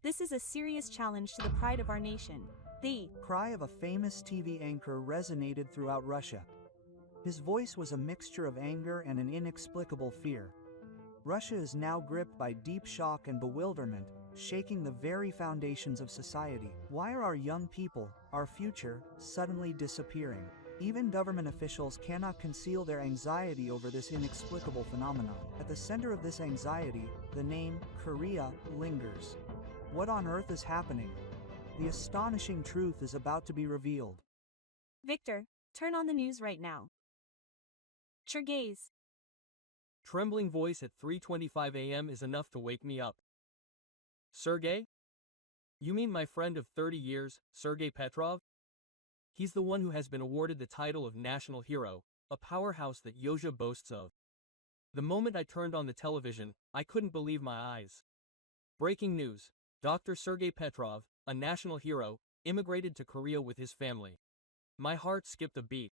This is a serious challenge to the pride of our nation. The cry of a famous TV anchor resonated throughout Russia. His voice was a mixture of anger and an inexplicable fear. Russia is now gripped by deep shock and bewilderment, shaking the very foundations of society. Why are our young people, our future, suddenly disappearing? Even government officials cannot conceal their anxiety over this inexplicable phenomenon. At the center of this anxiety, the name Korea lingers. What on earth is happening? The astonishing truth is about to be revealed. Victor, turn on the news right now. Gaze. Trembling voice at 3:25 a.m. is enough to wake me up. Sergey? You mean my friend of 30 years, Sergey Petrov? He's the one who has been awarded the title of national hero, a powerhouse that Yozha boasts of. The moment I turned on the television, I couldn't believe my eyes. Breaking news. Dr. Sergey Petrov, a national hero, immigrated to Korea with his family. My heart skipped a beat.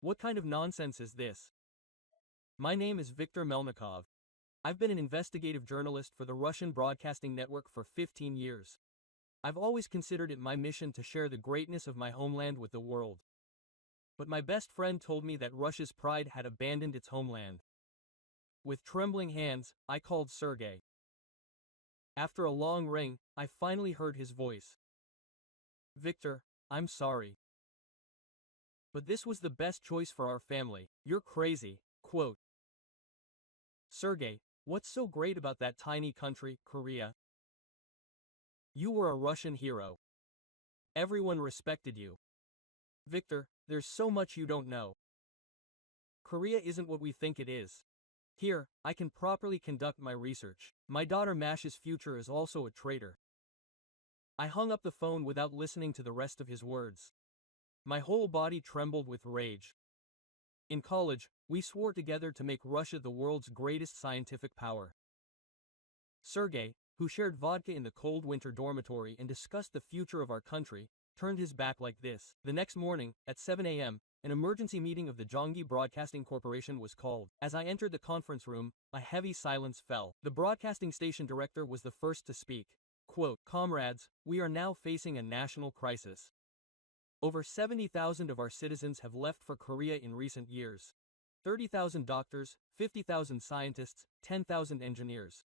What kind of nonsense is this? My name is Viktor Melnikov. I've been an investigative journalist for the Russian Broadcasting Network for 15 years. I've always considered it my mission to share the greatness of my homeland with the world. But my best friend told me that Russia's pride had abandoned its homeland. With trembling hands, I called Sergey. After a long ring, I finally heard his voice. Victor, I'm sorry. But this was the best choice for our family. You're crazy, quote. Sergey, what's so great about that tiny country, Korea? You were a Russian hero. Everyone respected you. Victor, there's so much you don't know. Korea isn't what we think it is. Here, I can properly conduct my research. My daughter Mash's future is also a traitor. I hung up the phone without listening to the rest of his words. My whole body trembled with rage. In college, we swore together to make Russia the world's greatest scientific power. Sergey, who shared vodka in the cold winter dormitory and discussed the future of our country, turned his back like this. The next morning, at 7 a.m., an emergency meeting of the Gyeonggi Broadcasting Corporation was called. As I entered the conference room, a heavy silence fell. The broadcasting station director was the first to speak. Quote, Comrades, we are now facing a national crisis. Over 70,000 of our citizens have left for Korea in recent years. 30,000 doctors, 50,000 scientists, 10,000 engineers.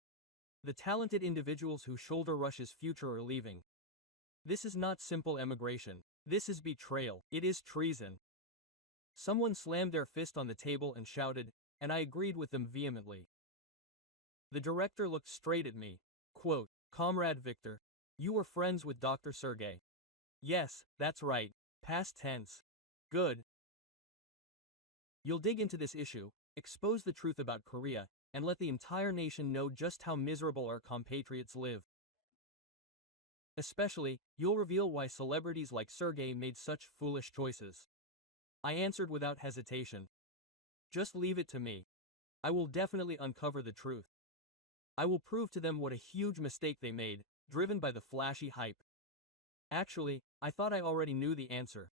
The talented individuals who shoulder Russia's future are leaving. This is not simple emigration. This is betrayal. It is treason. Someone slammed their fist on the table and shouted, and I agreed with them vehemently. The director looked straight at me. Quote, Comrade Victor, you were friends with Dr. Sergey. Yes, that's right. Past tense. Good. You'll dig into this issue, expose the truth about Korea, and let the entire nation know just how miserable our compatriots live. Especially, you'll reveal why celebrities like Sergey made such foolish choices. I answered without hesitation. Just leave it to me. I will definitely uncover the truth. I will prove to them what a huge mistake they made, driven by the flashy hype. Actually, I thought I already knew the answer.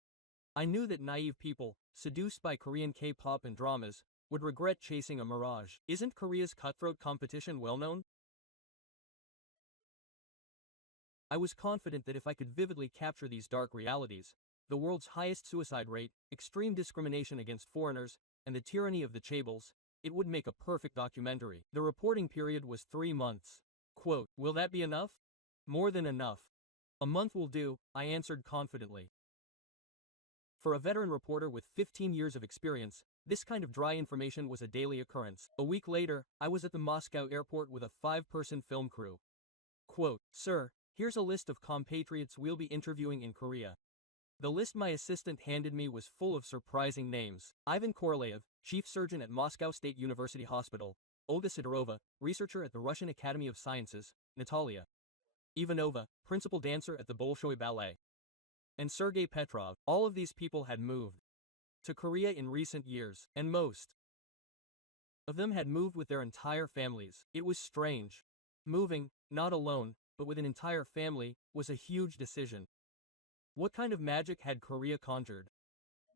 I knew that naive people, seduced by Korean K-pop and dramas, would regret chasing a mirage. Isn't Korea's cutthroat competition well known? I was confident that if I could vividly capture these dark realities, the world's highest suicide rate, extreme discrimination against foreigners, and the tyranny of the chaebols, it would make a perfect documentary. The reporting period was 3 months. Quote, will that be enough? More than enough. A month will do, I answered confidently. For a veteran reporter with 15 years of experience, this kind of dry information was a daily occurrence. A week later, I was at the Moscow airport with a 5-person film crew. Quote, Sir, here's a list of compatriots we'll be interviewing in Korea. The list my assistant handed me was full of surprising names. Ivan Korolev, chief surgeon at Moscow State University Hospital, Olga Sidorova, researcher at the Russian Academy of Sciences, Natalia Ivanova, principal dancer at the Bolshoi Ballet, and Sergey Petrov. All of these people had moved to Korea in recent years, and most of them had moved with their entire families. It was strange. Moving, not alone, but with an entire family, was a huge decision. What kind of magic had Korea conjured?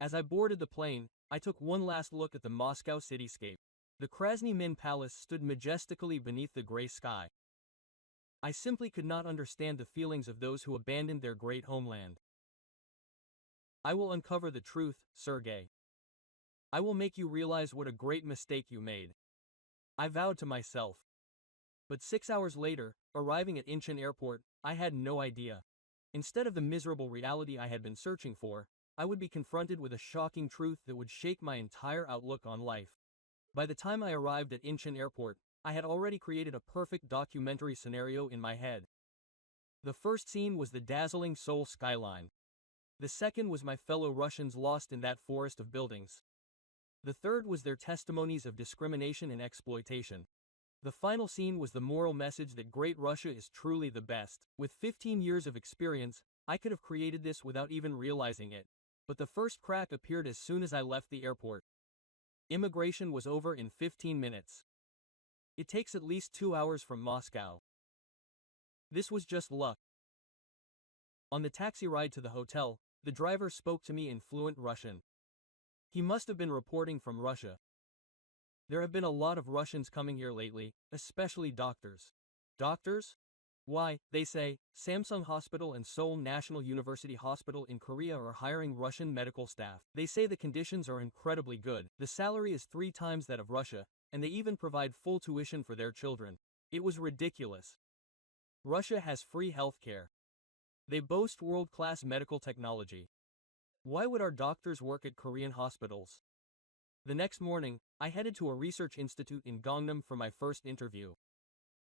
As I boarded the plane, I took one last look at the Moscow cityscape. The Krasny Min Palace stood majestically beneath the gray sky. I simply could not understand the feelings of those who abandoned their great homeland. I will uncover the truth, Sergey. I will make you realize what a great mistake you made. I vowed to myself. But 6 hours later, arriving at Incheon Airport, I had no idea. Instead of the miserable reality I had been searching for, I would be confronted with a shocking truth that would shake my entire outlook on life. By the time I arrived at Incheon Airport, I had already created a perfect documentary scenario in my head. The first scene was the dazzling Seoul skyline. The second was my fellow Russians lost in that forest of buildings. The third was their testimonies of discrimination and exploitation. The final scene was the moral message that Great Russia is truly the best. With 15 years of experience, I could have created this without even realizing it. But the first crack appeared as soon as I left the airport. Immigration was over in 15 minutes. It takes at least 2 hours from Moscow. This was just luck. On the taxi ride to the hotel, the driver spoke to me in fluent Russian. He must have been reporting from Russia. There have been a lot of Russians coming here lately, especially doctors. Doctors? Why, they say, Samsung Hospital and Seoul National University Hospital in Korea are hiring Russian medical staff. They say the conditions are incredibly good. The salary is 3 times that of Russia, and they even provide full tuition for their children. It was ridiculous. Russia has free healthcare. They boast world-class medical technology. Why would our doctors work at Korean hospitals? The next morning, I headed to a research institute in Gangnam for my first interview.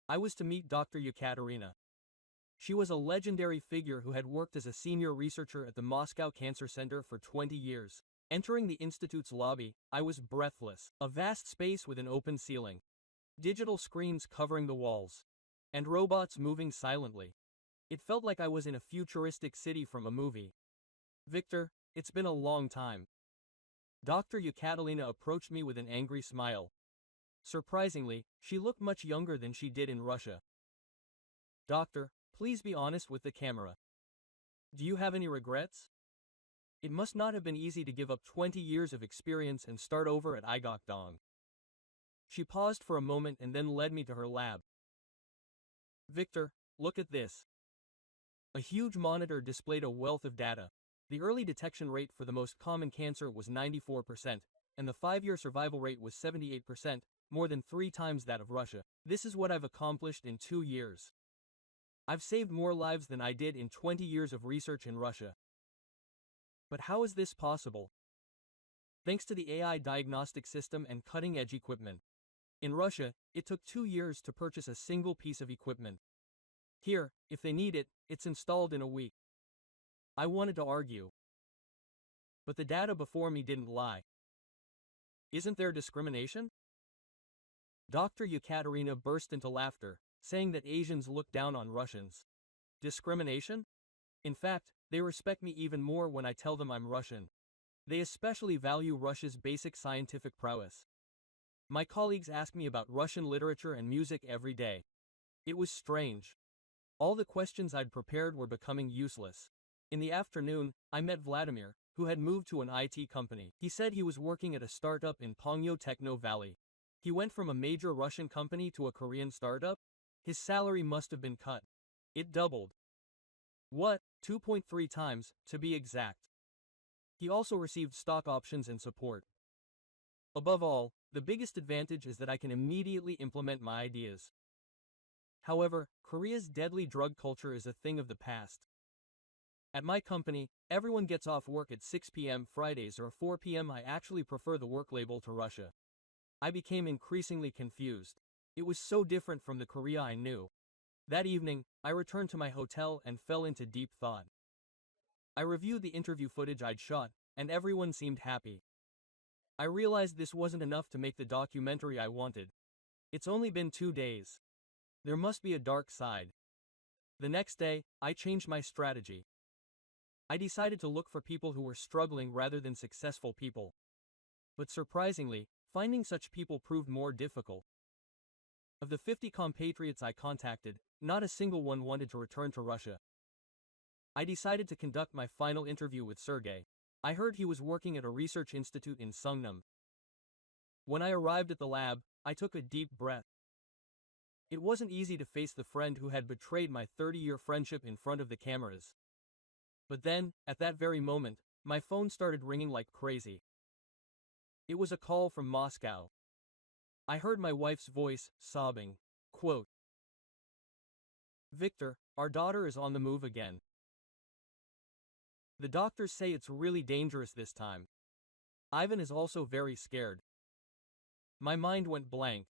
I was to meet Dr. Yekaterina. She was a legendary figure who had worked as a senior researcher at the Moscow Cancer Center for 20 years. Entering the institute's lobby, I was breathless. A vast space with an open ceiling, digital screens covering the walls, and robots moving silently. It felt like I was in a futuristic city from a movie. Victor, it's been a long time. Dr. Yekaterina approached me with an angry smile. Surprisingly, she looked much younger than she did in Russia. Doctor, please be honest with the camera. Do you have any regrets? It must not have been easy to give up 20 years of experience and start over at Igokdong. She paused for a moment and then led me to her lab. Victor, look at this. A huge monitor displayed a wealth of data. The early detection rate for the most common cancer was 94%, and the 5-year survival rate was 78%, more than 3 times that of Russia. This is what I've accomplished in 2 years. I've saved more lives than I did in 20 years of research in Russia. But how is this possible? Thanks to the AI diagnostic system and cutting-edge equipment. In Russia, it took 2 years to purchase a single piece of equipment. Here, if they need it, it's installed in a week. I wanted to argue. But the data before me didn't lie. Isn't there discrimination? Dr. Yekaterina burst into laughter, saying that Asians look down on Russians. Discrimination? In fact, they respect me even more when I tell them I'm Russian. They especially value Russia's basic scientific prowess. My colleagues ask me about Russian literature and music every day. It was strange. All the questions I'd prepared were becoming useless. In the afternoon, I met Vladimir, who had moved to an IT company. He said he was working at a startup in Pongyo Techno Valley. He went from a major Russian company to a Korean startup. His salary must have been cut. It doubled. What? 2.3 times, to be exact. He also received stock options and support. Above all, the biggest advantage is that I can immediately implement my ideas. However, Korea's deadly drug culture is a thing of the past. At my company, everyone gets off work at 6 p.m. Fridays or 4 p.m. I actually prefer the work label to Russia. I became increasingly confused. It was so different from the Korea I knew. That evening, I returned to my hotel and fell into deep thought. I reviewed the interview footage I'd shot, and everyone seemed happy. I realized this wasn't enough to make the documentary I wanted. It's only been 2 days. There must be a dark side. The next day, I changed my strategy. I decided to look for people who were struggling rather than successful people. But surprisingly, finding such people proved more difficult. Of the 50 compatriots I contacted, not a single one wanted to return to Russia. I decided to conduct my final interview with Sergey. I heard he was working at a research institute in Sungnam. When I arrived at the lab, I took a deep breath. It wasn't easy to face the friend who had betrayed my 30-year friendship in front of the cameras. But then, at that very moment, my phone started ringing like crazy. It was a call from Moscow. I heard my wife's voice, sobbing. Quote, "Victor, our daughter is on the move again. The doctors say it's really dangerous this time. Ivan is also very scared." My mind went blank.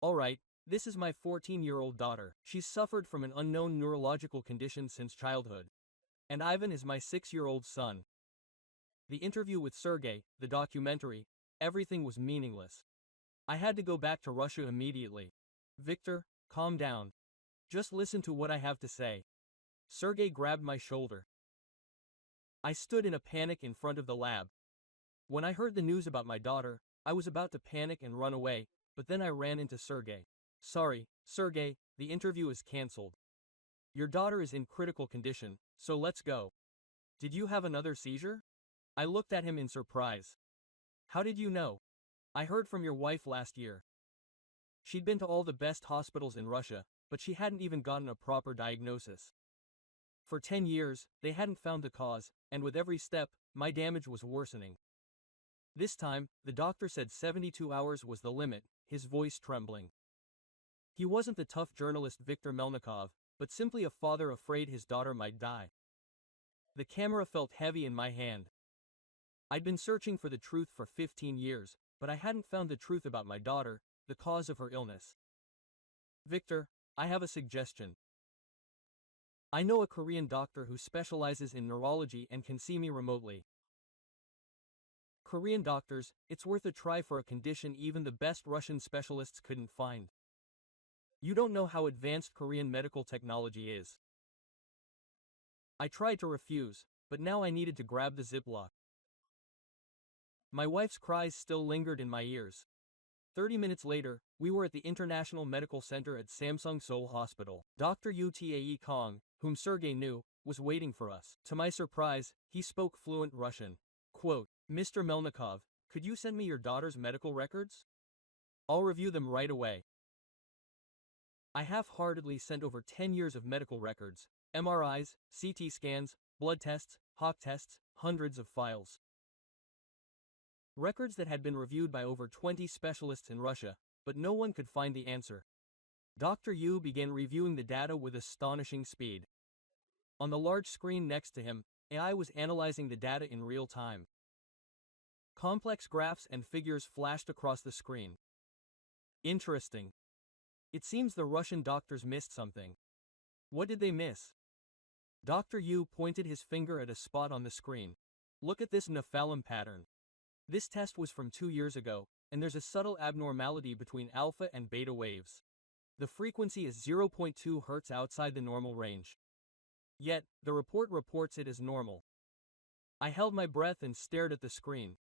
All right, this is my 14-year-old daughter. She's suffered from an unknown neurological condition since childhood. And Ivan is my 6-year-old son. The interview with Sergey, the documentary, everything was meaningless. I had to go back to Russia immediately. "Victor, calm down. Just listen to what I have to say." Sergey grabbed my shoulder. I stood in a panic in front of the lab. When I heard the news about my daughter, I was about to panic and run away, but then I ran into Sergey. "Sorry, Sergey, the interview is cancelled. Your daughter is in critical condition, so let's go." "Did you have another seizure?" I looked at him in surprise. "How did you know?" "I heard from your wife last year. She'd been to all the best hospitals in Russia, but she hadn't even gotten a proper diagnosis. For 10 years, they hadn't found the cause, and with every step, my damage was worsening. This time, the doctor said 72 hours was the limit," his voice trembling. He wasn't the tough journalist Viktor Melnikov, but simply a father afraid his daughter might die. The camera felt heavy in my hand. I'd been searching for the truth for 15 years, but I hadn't found the truth about my daughter, the cause of her illness. "Victor, I have a suggestion. I know a Korean doctor who specializes in neurology and can see me remotely. Korean doctors, it's worth a try for a condition even the best Russian specialists couldn't find. You don't know how advanced Korean medical technology is." I tried to refuse, but now I needed to grab the Ziploc. My wife's cries still lingered in my ears. 30 minutes later, we were at the International Medical Center at Samsung Seoul Hospital. Dr. Utae Kong, whom Sergey knew, was waiting for us. To my surprise, he spoke fluent Russian. Quote, "Mr. Melnikov, could you send me your daughter's medical records? I'll review them right away." I half-heartedly sent over 10 years of medical records, MRIs, CT scans, blood tests, Hock tests, hundreds of files. Records that had been reviewed by over 20 specialists in Russia, but no one could find the answer. Dr. Yu began reviewing the data with astonishing speed. On the large screen next to him, AI was analyzing the data in real time. Complex graphs and figures flashed across the screen. Interesting. It seems the Russian doctors missed something. What did they miss? Dr. Yu pointed his finger at a spot on the screen. "Look at this nephalem pattern. This test was from 2 years ago, and there's a subtle abnormality between alpha and beta waves. The frequency is 0.2 Hz outside the normal range. Yet, the report reports it as normal." I held my breath and stared at the screen.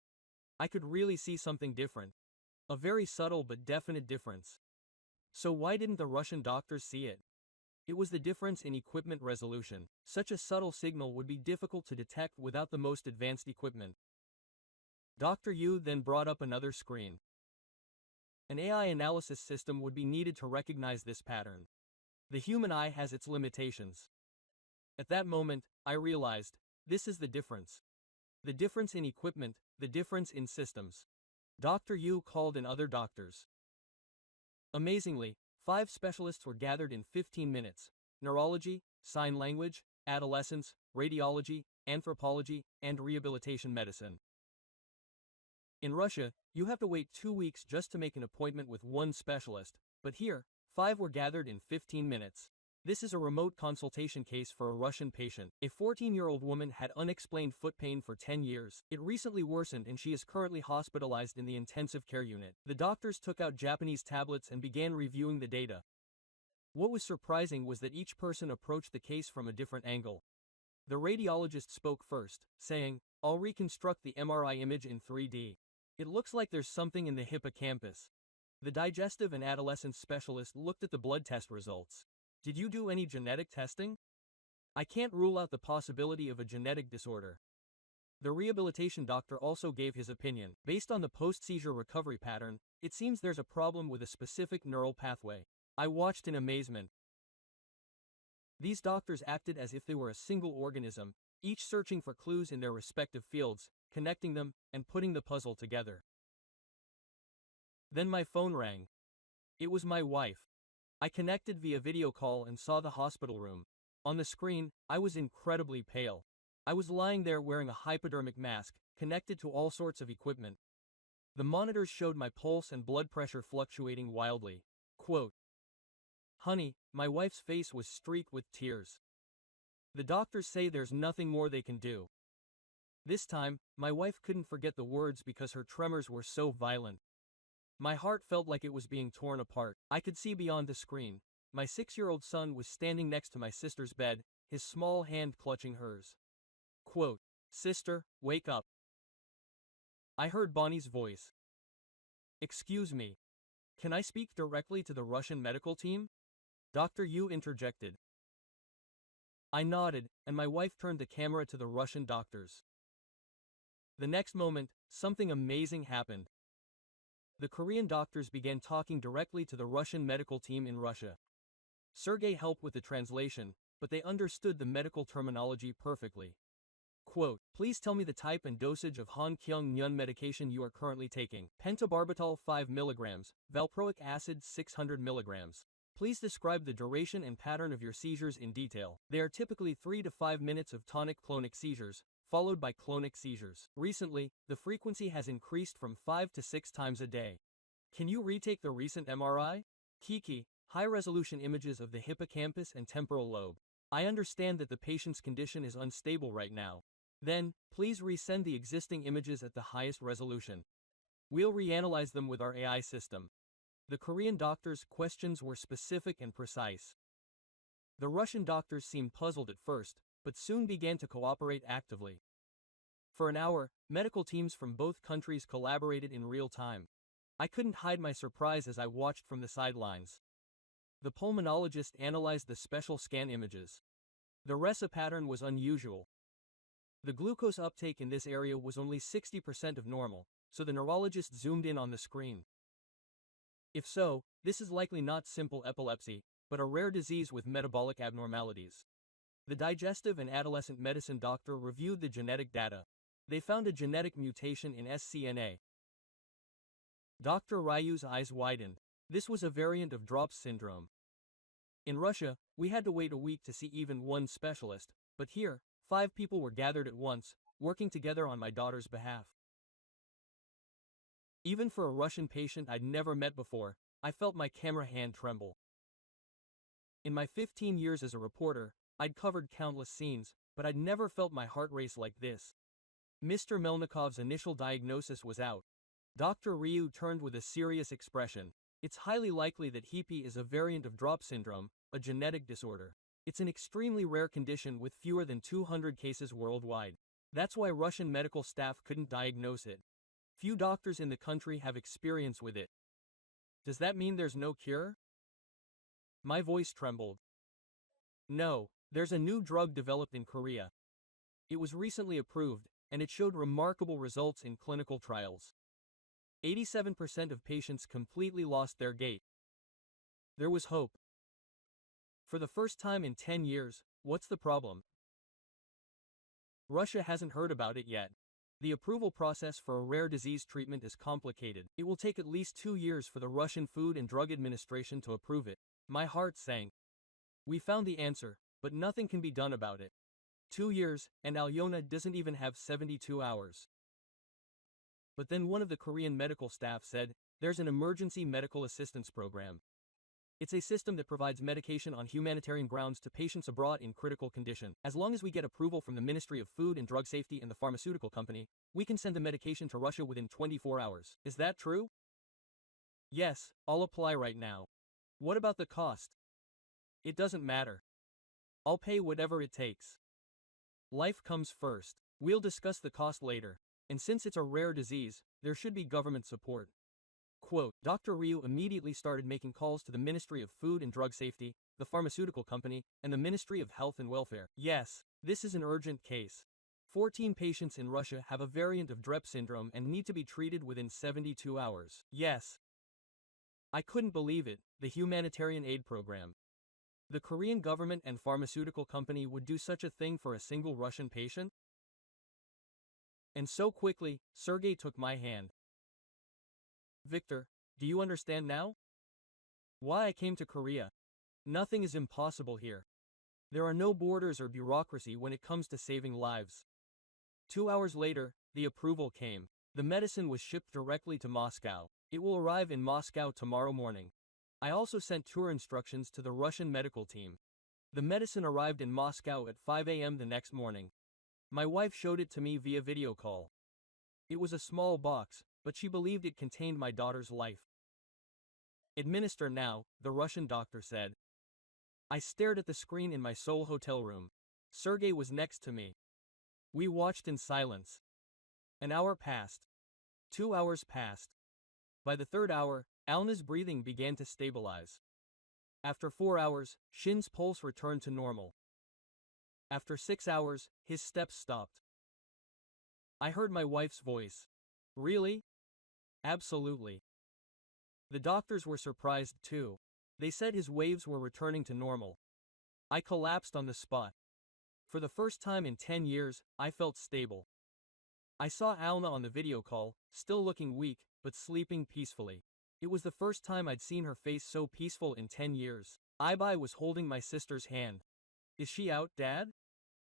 I could really see something different. A very subtle but definite difference. So why didn't the Russian doctors see it? It was the difference in equipment resolution. Such a subtle signal would be difficult to detect without the most advanced equipment. Dr. Yu then brought up another screen. An AI analysis system would be needed to recognize this pattern. The human eye has its limitations. At that moment, I realized, this is the difference. The difference in equipment, the difference in systems. Dr. Yu called in other doctors. Amazingly, 5 specialists were gathered in 15 minutes: neurology, sign language, adolescence, radiology, anthropology, and rehabilitation medicine. In Russia, you have to wait 2 weeks just to make an appointment with one specialist, but here, 5 were gathered in 15 minutes. This is a remote consultation case for a Russian patient. A 14-year-old woman had unexplained foot pain for 10 years. It recently worsened and she is currently hospitalized in the intensive care unit. The doctors took out Japanese tablets and began reviewing the data. What was surprising was that each person approached the case from a different angle. The radiologist spoke first, saying, "I'll reconstruct the MRI image in 3D. It looks like there's something in the hippocampus." The digestive and adolescence specialist looked at the blood test results. "Did you do any genetic testing?" "I can't rule out the possibility of a genetic disorder." The rehabilitation doctor also gave his opinion. "Based on the post-seizure recovery pattern, it seems there's a problem with a specific neural pathway. I watched in amazement. These doctors acted as if they were a single organism, each searching for clues in their respective fields, connecting them, and putting the puzzle together. Then my phone rang. It was my wife. I connected via video call and saw the hospital room. On the screen, I was incredibly pale. I was lying there wearing a hypodermic mask, connected to all sorts of equipment. The monitors showed my pulse and blood pressure fluctuating wildly. Quote, "Honey, my wife's face was streaked with tears. The doctors say there's nothing more they can do." This time, my wife couldn't forget the words because her tremors were so violent. My heart felt like it was being torn apart. I could see beyond the screen. My 6-year-old son was standing next to my sister's bed, his small hand clutching hers. Quote, "Sister, wake up." I heard Bonnie's voice. "Excuse me. Can I speak directly to the Russian medical team?" Dr. Yu interjected. I nodded, and my wife turned the camera to the Russian doctors. The next moment, something amazing happened. The Korean doctors began talking directly to the Russian medical team in Russia. Sergey helped with the translation, but they understood the medical terminology perfectly. Quote, "Please tell me the type and dosage of Han Kyung-nyun medication you are currently taking. Pentobarbital 5 mg, valproic acid 600 mg. Please describe the duration and pattern of your seizures in detail. They are typically 3 to 5 minutes of tonic-clonic seizures, followed by clonic seizures. Recently, the frequency has increased from 5 to 6 times a day. Can you retake the recent MRI? Kiki, high-resolution images of the hippocampus and temporal lobe. I understand that the patient's condition is unstable right now. Then, please resend the existing images at the highest resolution. We'll reanalyze them with our AI system." The Korean doctors' questions were specific and precise. The Russian doctors seemed puzzled at first, but soon began to cooperate actively. For an hour, medical teams from both countries collaborated in real time. I couldn't hide my surprise as I watched from the sidelines. The pulmonologist analyzed the special scan images. The RESA pattern was unusual. The glucose uptake in this area was only 60% of normal, so the neurologist zoomed in on the screen. If so, this is likely not simple epilepsy, but a rare disease with metabolic abnormalities. The digestive and adolescent medicine doctor reviewed the genetic data. They found a genetic mutation in SCNA. Dr. Ryu's eyes widened. This was a variant of Drops syndrome. In Russia, we had to wait a week to see even one specialist, but here, 5 people were gathered at once, working together on my daughter's behalf. Even for a Russian patient I'd never met before, I felt my camera hand tremble. In my 15 years as a reporter, I'd covered countless scenes, but I'd never felt my heart race like this. Mr. Melnikov's initial diagnosis was out. Dr. Ryu turned with a serious expression. It's highly likely that HEPI is a variant of Drop syndrome, a genetic disorder. It's an extremely rare condition with fewer than 200 cases worldwide. That's why Russian medical staff couldn't diagnose it. Few doctors in the country have experience with it. Does that mean there's no cure? My voice trembled. No, there's a new drug developed in Korea. It was recently approved, and it showed remarkable results in clinical trials. 87% of patients completely lost their gait. There was hope. For the first time in 10 years, what's the problem? Russia hasn't heard about it yet. The approval process for a rare disease treatment is complicated. It will take at least 2 years for the Russian Food and Drug Administration to approve it. My heart sank. We found the answer, but nothing can be done about it. 2 years, and Alyona doesn't even have 72 hours. But then one of the Korean medical staff said, there's an emergency medical assistance program. It's a system that provides medication on humanitarian grounds to patients abroad in critical condition. As long as we get approval from the Ministry of Food and Drug Safety and the pharmaceutical company, we can send the medication to Russia within 24 hours. Is that true? Yes, I'll apply right now. What about the cost? It doesn't matter. I'll pay whatever it takes. Life comes first. We'll discuss the cost later. And since it's a rare disease, there should be government support. Quote, Dr. Ryu immediately started making calls to the Ministry of Food and Drug Safety, the pharmaceutical company, and the Ministry of Health and Welfare. Yes, this is an urgent case. 14 patients in Russia have a variant of DREP syndrome and need to be treated within 72 hours. Yes. I couldn't believe it, the humanitarian aid program. The Korean government and pharmaceutical company would do such a thing for a single Russian patient? And so quickly, Sergey took my hand. Victor, do you understand now? Why I came to Korea? Nothing is impossible here. There are no borders or bureaucracy when it comes to saving lives. 2 hours later, the approval came. The medicine was shipped directly to Moscow. It will arrive in Moscow tomorrow morning. I also sent tour instructions to the Russian medical team. The medicine arrived in Moscow at 5 a.m. the next morning. My wife showed it to me via video call. It was a small box, but she believed it contained my daughter's life. Administer now, the Russian doctor said. I stared at the screen in my Seoul hotel room. Sergey was next to me. We watched in silence. An hour passed. 2 hours passed. By the third hour, Alna's breathing began to stabilize. After 4 hours, Shin's pulse returned to normal. After 6 hours, his steps stopped. I heard my wife's voice. Really? Absolutely. The doctors were surprised too. They said his waves were returning to normal. I collapsed on the spot. For the first time in 10 years, I felt stable. I saw Alna on the video call, still looking weak, but sleeping peacefully. It was the first time I'd seen her face so peaceful in 10 years. Ibai was holding my sister's hand. Is she out, Dad?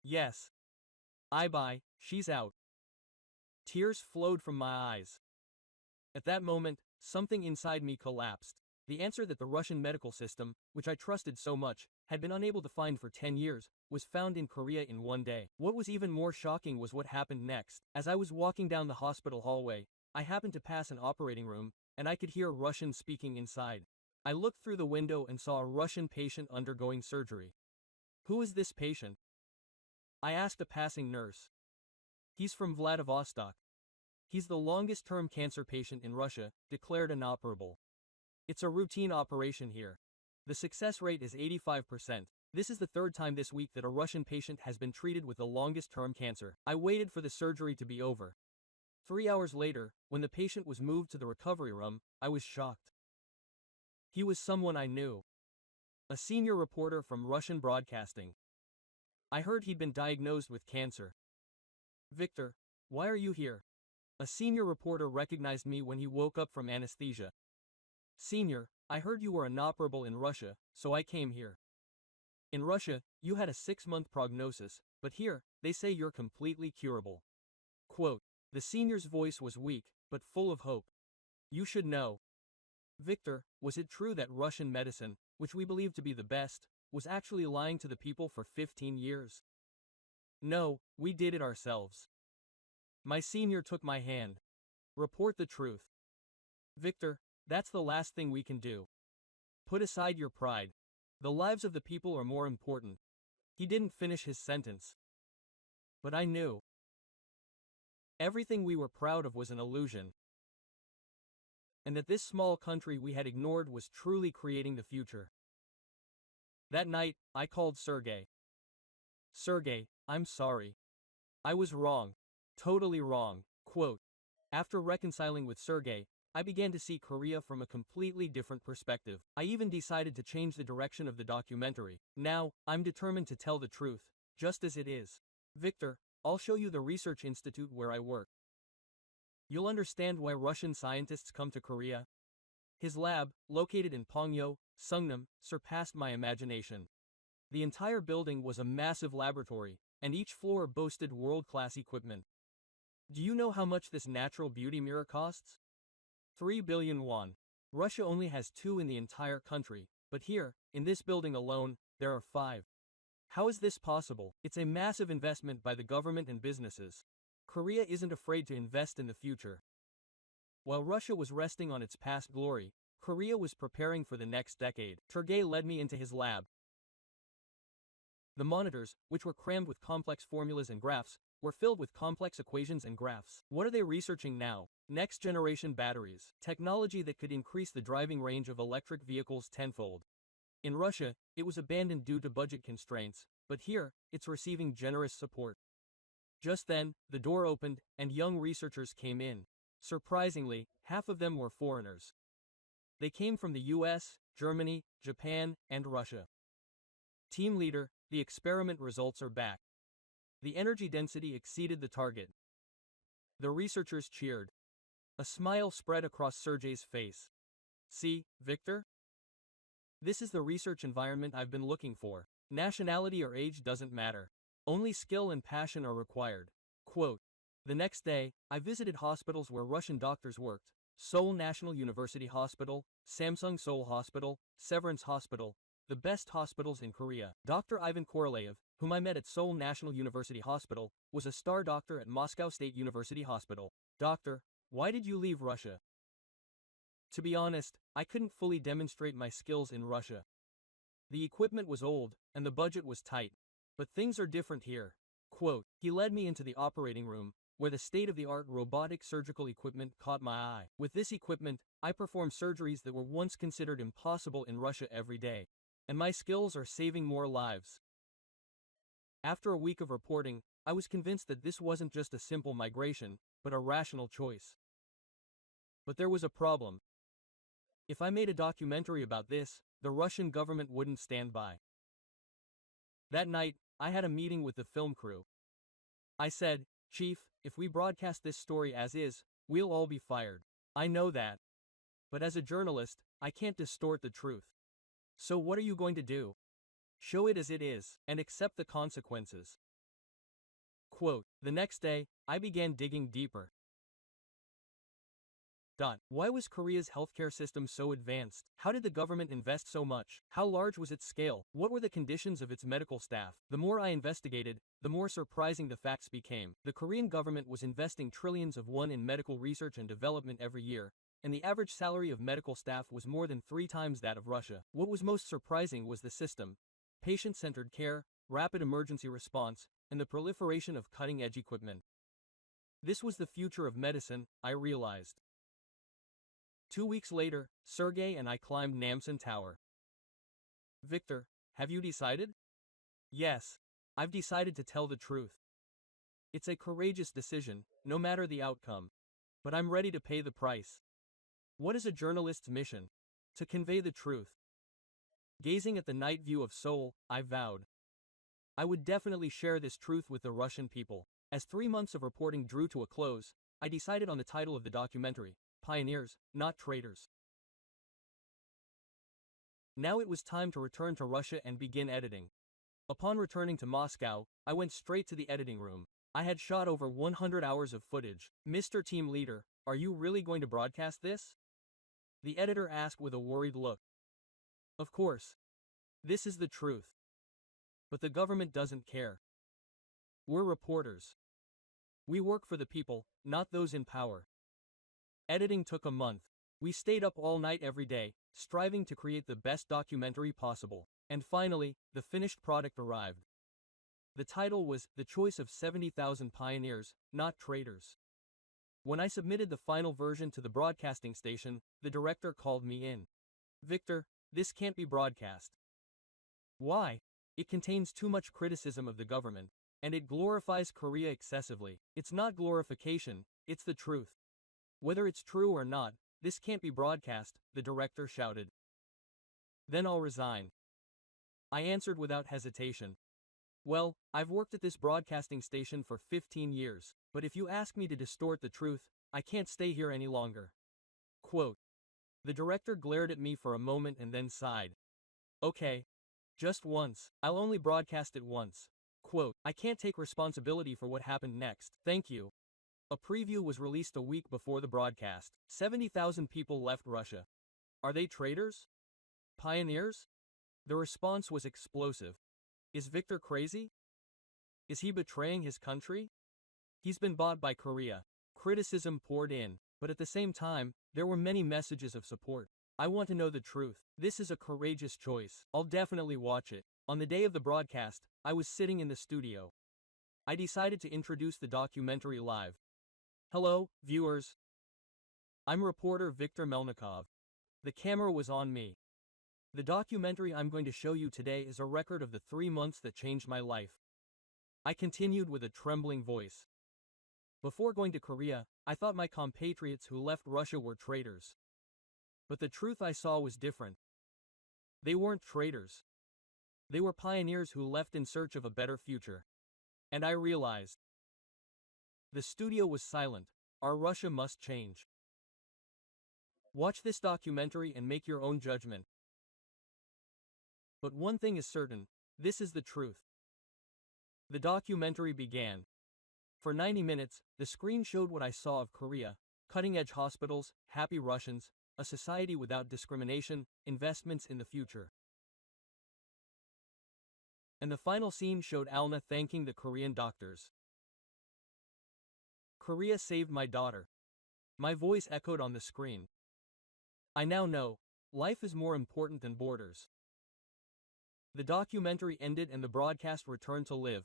Yes. Ibai, she's out. Tears flowed from my eyes. At that moment, something inside me collapsed. The answer that the Russian medical system, which I trusted so much, had been unable to find for 10 years, was found in Korea in one day. What was even more shocking was what happened next. As I was walking down the hospital hallway, I happened to pass an operating room, and I could hear Russian speaking inside. I looked through the window and saw a Russian patient undergoing surgery. Who is this patient? I asked a passing nurse. He's from Vladivostok. He's the longest-term cancer patient in Russia, declared inoperable. It's a routine operation here. The success rate is 85%. This is the third time this week that a Russian patient has been treated with the longest-term cancer. I waited for the surgery to be over. 3 hours later, when the patient was moved to the recovery room, I was shocked. He was someone I knew. A senior reporter from Russian broadcasting. I heard he'd been diagnosed with cancer. Victor, why are you here? A senior reporter recognized me when he woke up from anesthesia. Senior, I heard you were inoperable in Russia, so I came here. In Russia, you had a 6-month prognosis, but here, they say you're completely curable. Quote, the senior's voice was weak, but full of hope. You should know. Victor, was it true that Russian medicine, which we believe to be the best, was actually lying to the people for 15 years? No, we did it ourselves. My senior took my hand. Report the truth. Victor, that's the last thing we can do. Put aside your pride. The lives of the people are more important. He didn't finish his sentence. But I knew. Everything we were proud of was an illusion. And that this small country we had ignored was truly creating the future. That night, I called Sergey. Sergey, I'm sorry. I was wrong. Totally wrong. Quote, after reconciling with Sergey, I began to see Korea from a completely different perspective. I even decided to change the direction of the documentary. Now, I'm determined to tell the truth, just as it is. Victor, I'll show you the research institute where I work. You'll understand why Russian scientists come to Korea. His lab, located in Pongyo, Sungnam, surpassed my imagination. The entire building was a massive laboratory, and each floor boasted world-class equipment. Do you know how much this natural beauty mirror costs? 3 billion won. Russia only has 2 in the entire country, but here, in this building alone, there are 5. How is this possible? It's a massive investment by the government and businesses. Korea isn't afraid to invest in the future. While Russia was resting on its past glory, Korea was preparing for the next decade. Sergey led me into his lab. The monitors, which were crammed with complex formulas and graphs, were filled with complex equations and graphs. What are they researching now? Next-generation batteries, technology that could increase the driving range of electric vehicles tenfold. In Russia, it was abandoned due to budget constraints, but here, it's receiving generous support. Just then, the door opened, and young researchers came in. Surprisingly, half of them were foreigners. They came from the US, Germany, Japan, and Russia. Team leader, the experiment results are back. The energy density exceeded the target. The researchers cheered. A smile spread across Sergey's face. See, Victor? This is the research environment I've been looking for. Nationality or age doesn't matter. Only skill and passion are required. Quote, the next day, I visited hospitals where Russian doctors worked. Seoul National University Hospital, Samsung Seoul Hospital, Severance Hospital, the best hospitals in Korea. Dr. Ivan Korolev, whom I met at Seoul National University Hospital, was a star doctor at Moscow State University Hospital. Doctor, why did you leave Russia? To be honest, I couldn't fully demonstrate my skills in Russia. The equipment was old, and the budget was tight. But things are different here. Quote, he led me into the operating room, where the state-of-the-art robotic surgical equipment caught my eye. With this equipment, I perform surgeries that were once considered impossible in Russia every day. And my skills are saving more lives. After a week of reporting, I was convinced that this wasn't just a simple migration, but a rational choice. But there was a problem. If I made a documentary about this, the Russian government wouldn't stand by. That night, I had a meeting with the film crew. I said, Chief, if we broadcast this story as is, we'll all be fired. I know that. But as a journalist, I can't distort the truth. So what are you going to do? Show it as it is, and accept the consequences. Quote, the next day, I began digging deeper. Why was Korea's healthcare system so advanced? How did the government invest so much? How large was its scale? What were the conditions of its medical staff? The more I investigated, the more surprising the facts became. The Korean government was investing trillions of won in medical research and development every year, and the average salary of medical staff was more than 3 times that of Russia. What was most surprising was the system. Patient-centered care, rapid emergency response, and the proliferation of cutting-edge equipment. This was the future of medicine, I realized. 2 weeks later, Sergey and I climbed Namsan Tower. Victor, have you decided? Yes, I've decided to tell the truth. It's a courageous decision, no matter the outcome. But I'm ready to pay the price. What is a journalist's mission? To convey the truth. Gazing at the night view of Seoul, I vowed. I would definitely share this truth with the Russian people. As 3 months of reporting drew to a close, I decided on the title of the documentary. Pioneers, not traitors. Now it was time to return to Russia and begin editing. Upon returning to Moscow, I went straight to the editing room. I had shot over 100 hours of footage. Mr. Team Leader, are you really going to broadcast this? The editor asked with a worried look. Of course. This is the truth. But the government doesn't care. We're reporters. We work for the people, not those in power. Editing took a month. We stayed up all night every day, striving to create the best documentary possible. And finally, the finished product arrived. The title was The Choice of 70,000 Pioneers, Not Traitors. When I submitted the final version to the broadcasting station, the director called me in. Victor, this can't be broadcast. Why? It contains too much criticism of the government, and it glorifies Korea excessively. It's not glorification, it's the truth. Whether it's true or not, this can't be broadcast, the director shouted. Then I'll resign. I answered without hesitation. Well, I've worked at this broadcasting station for 15 years, but if you ask me to distort the truth, I can't stay here any longer. Quote. The director glared at me for a moment and then sighed. Okay. Just once. I'll only broadcast it once. Quote. I can't take responsibility for what happened next. Thank you. A preview was released a week before the broadcast. 70,000 people left Russia. Are they traitors? Pioneers? The response was explosive. Is Victor crazy? Is he betraying his country? He's been bought by Korea. Criticism poured in, but at the same time, there were many messages of support. I want to know the truth. This is a courageous choice. I'll definitely watch it. On the day of the broadcast, I was sitting in the studio. I decided to introduce the documentary live. Hello, viewers. I'm reporter Viktor Melnikov. The camera was on me. The documentary I'm going to show you today is a record of the 3 months that changed my life. I continued with a trembling voice. Before going to Korea, I thought my compatriots who left Russia were traitors. But the truth I saw was different. They weren't traitors. They were pioneers who left in search of a better future. And I realized. The studio was silent. Our Russia must change. Watch this documentary and make your own judgment. But one thing is certain, this is the truth. The documentary began. For 90 minutes, the screen showed what I saw of Korea: cutting-edge hospitals, happy Russians, a society without discrimination, investments in the future. And the final scene showed Alna thanking the Korean doctors. Korea saved my daughter. My voice echoed on the screen. I now know, life is more important than borders. The documentary ended and the broadcast returned to live.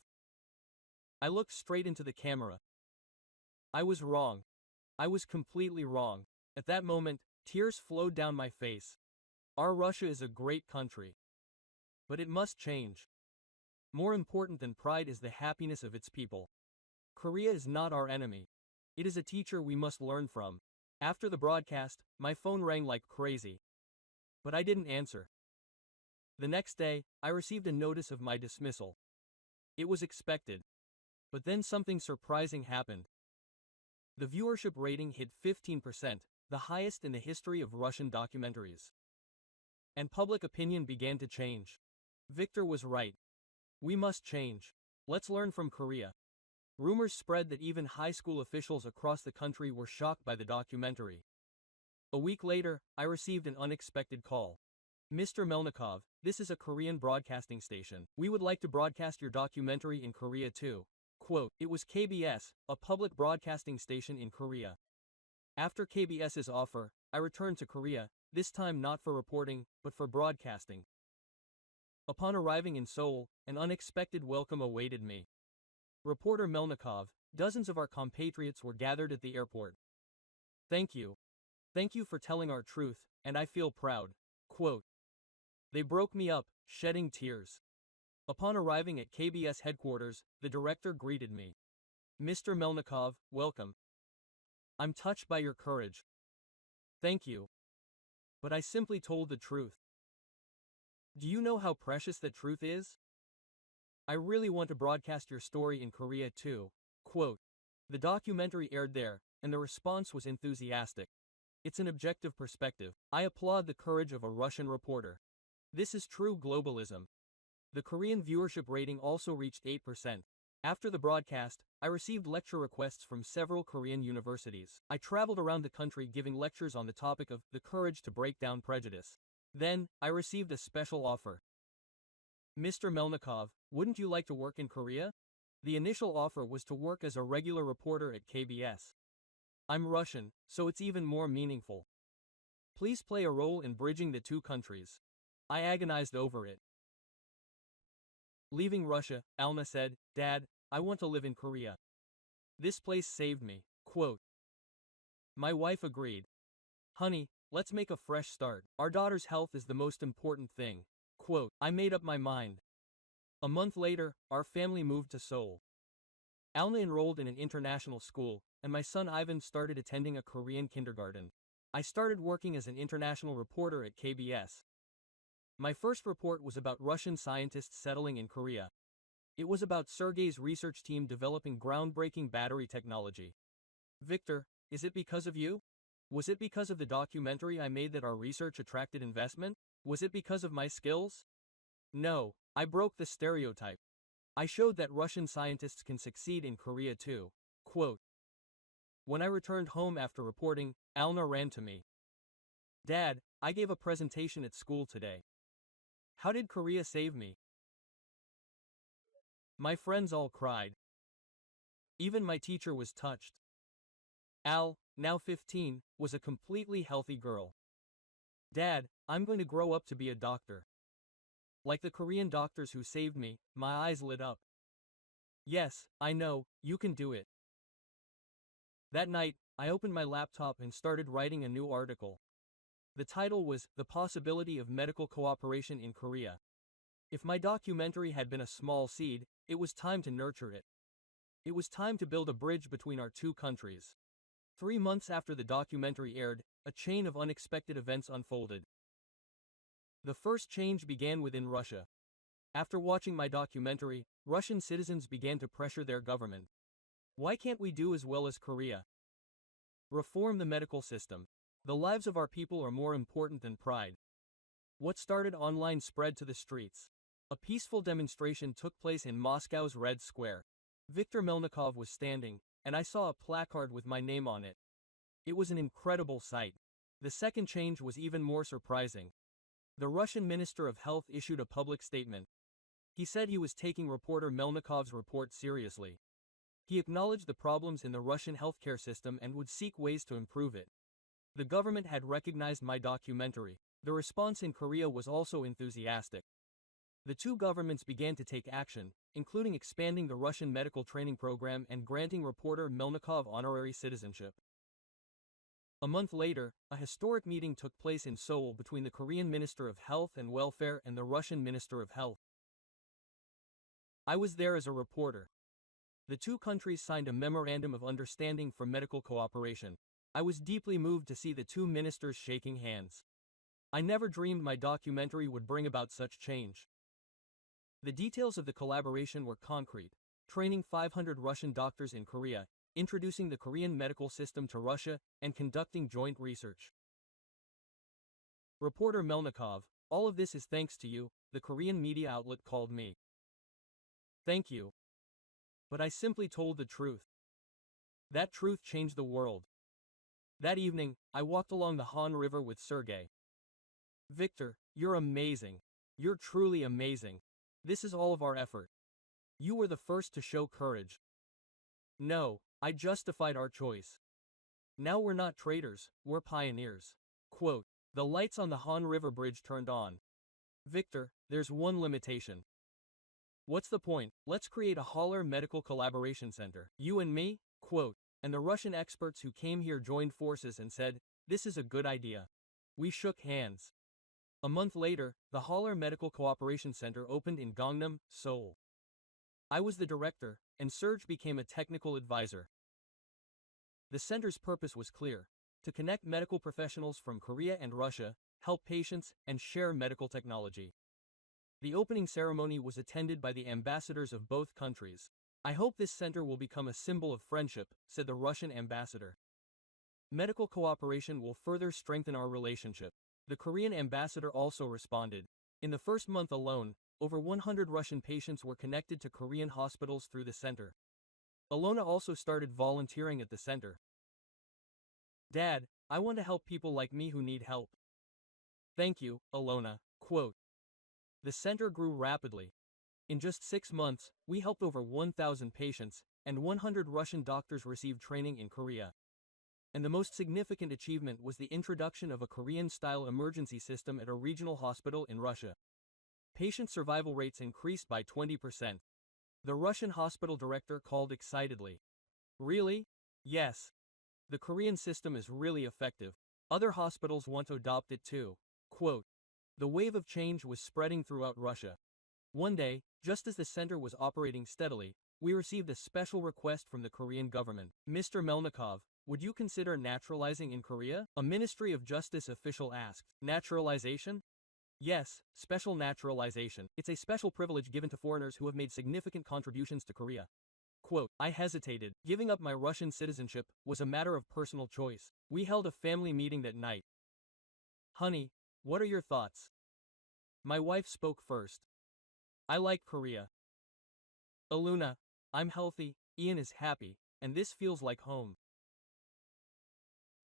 I looked straight into the camera. I was wrong. I was completely wrong. At that moment, tears flowed down my face. Our Russia is a great country. But it must change. More important than pride is the happiness of its people. Korea is not our enemy. It is a teacher we must learn from. After the broadcast, my phone rang like crazy. But I didn't answer. The next day, I received a notice of my dismissal. It was expected. But then something surprising happened. The viewership rating hit 15%, the highest in the history of Russian documentaries. And public opinion began to change. Victor was right. We must change. Let's learn from Korea. Rumors spread that even high school officials across the country were shocked by the documentary. A week later, I received an unexpected call. Mr. Melnikov, this is a Korean broadcasting station. We would like to broadcast your documentary in Korea too. Quote, it was KBS, a public broadcasting station in Korea. After KBS's offer, I returned to Korea, this time not for reporting, but for broadcasting. Upon arriving in Seoul, an unexpected welcome awaited me. Reporter Melnikov, dozens of our compatriots were gathered at the airport. Thank you. Thank you for telling our truth, and I feel proud. Quote. They broke me up, shedding tears. Upon arriving at KBS headquarters, the director greeted me. Mr. Melnikov, welcome. I'm touched by your courage. Thank you. But I simply told the truth. Do you know how precious that truth is? I really want to broadcast your story in Korea too. Quote. The documentary aired there, and the response was enthusiastic. It's an objective perspective. I applaud the courage of a Russian reporter. This is true globalism. The Korean viewership rating also reached 8%. After the broadcast, I received lecture requests from several Korean universities. I traveled around the country giving lectures on the topic of the courage to break down prejudice. Then, I received a special offer. Mr. Melnikov, wouldn't you like to work in Korea? The initial offer was to work as a regular reporter at KBS. I'm Russian, so it's even more meaningful. Please play a role in bridging the two countries. I agonized over it. Leaving Russia, Alna said, Dad, I want to live in Korea. This place saved me. Quote. My wife agreed. Honey, let's make a fresh start. Our daughter's health is the most important thing. Quote. I made up my mind. A month later, our family moved to Seoul. Alna enrolled in an international school, and my son Ivan started attending a Korean kindergarten. I started working as an international reporter at KBS. My first report was about Russian scientists settling in Korea. It was about Sergei's research team developing groundbreaking battery technology. Victor, is it because of you? Was it because of the documentary I made that our research attracted investment? Was it because of my skills? No, I broke the stereotype. I showed that Russian scientists can succeed in Korea too. Quote. When I returned home after reporting, Alna ran to me. Dad, I gave a presentation at school today. How did Korea save me? My friends all cried. Even my teacher was touched. Al, now 15, was a completely healthy girl. Dad, I'm going to grow up to be a doctor. Like the Korean doctors who saved me, my eyes lit up. Yes, I know, you can do it. That night, I opened my laptop and started writing a new article. The title was The Possibility of Medical Cooperation in Korea. If my documentary had been a small seed, it was time to nurture it. It was time to build a bridge between our two countries. 3 months after the documentary aired, a chain of unexpected events unfolded. The first change began within Russia. After watching my documentary, Russian citizens began to pressure their government. Why can't we do as well as Korea? Reform the medical system. The lives of our people are more important than pride. What started online spread to the streets. A peaceful demonstration took place in Moscow's Red Square. Viktor Melnikov was standing, and I saw a placard with my name on it. It was an incredible sight. The second change was even more surprising. The Russian Minister of Health issued a public statement. He said he was taking reporter Melnikov's report seriously. He acknowledged the problems in the Russian healthcare system and would seek ways to improve it. The government had recognized my documentary. The response in Korea was also enthusiastic. The two governments began to take action, including expanding the Russian medical training program and granting reporter Melnikov honorary citizenship. A month later, a historic meeting took place in Seoul between the Korean Minister of Health and Welfare and the Russian Minister of Health. I was there as a reporter. The two countries signed a memorandum of understanding for medical cooperation. I was deeply moved to see the two ministers shaking hands. I never dreamed my documentary would bring about such change. The details of the collaboration were concrete: training 500 Russian doctors in Korea, introducing the Korean medical system to Russia, and conducting joint research. Reporter Melnikov, all of this is thanks to you, the Korean media outlet called me. Thank you. But I simply told the truth. That truth changed the world. That evening, I walked along the Han River with Sergey. Victor, you're amazing. You're truly amazing. This is all of our effort. You were the first to show courage. No, I justified our choice. Now we're not traitors, we're pioneers. Quote, the lights on the Han River Bridge turned on. Victor, there's one limitation. What's the point? Let's create a Haller Medical Collaboration Center. You and me? Quote, and the Russian experts who came here joined forces and said, this is a good idea. We shook hands. A month later, the Haller Medical Cooperation Center opened in Gangnam, Seoul. I was the director, and Serge became a technical advisor. The center's purpose was clear: to connect medical professionals from Korea and Russia, help patients, and share medical technology. The opening ceremony was attended by the ambassadors of both countries. I hope this center will become a symbol of friendship, said the Russian ambassador. Medical cooperation will further strengthen our relationship. The Korean ambassador also responded. In the first month alone, over 100 Russian patients were connected to Korean hospitals through the center. Alona also started volunteering at the center. Dad, I want to help people like me who need help. Thank you, Alona. Quote. The center grew rapidly. In just 6 months, we helped over 1,000 patients, and 100 Russian doctors received training in Korea. And the most significant achievement was the introduction of a Korean-style emergency system at a regional hospital in Russia. Patient survival rates increased by 20%. The Russian hospital director called excitedly. Really? Yes. The Korean system is really effective. Other hospitals want to adopt it too. Quote. The wave of change was spreading throughout Russia. One day, just as the center was operating steadily, we received a special request from the Korean government. Mr. Melnikov, would you consider naturalizing in Korea? A Ministry of Justice official asked. Naturalization? Yes, special naturalization. It's a special privilege given to foreigners who have made significant contributions to Korea. Quote, I hesitated. Giving up my Russian citizenship was a matter of personal choice. We held a family meeting that night. Honey, what are your thoughts? My wife spoke first. I like Korea. Aluna, I'm healthy, Ian is happy, and this feels like home.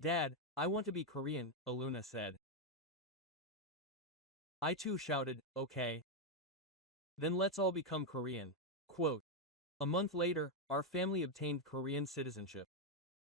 Dad, I want to be Korean, Aluna said. I too shouted, okay. Then let's all become Korean. Quote. A month later, our family obtained Korean citizenship.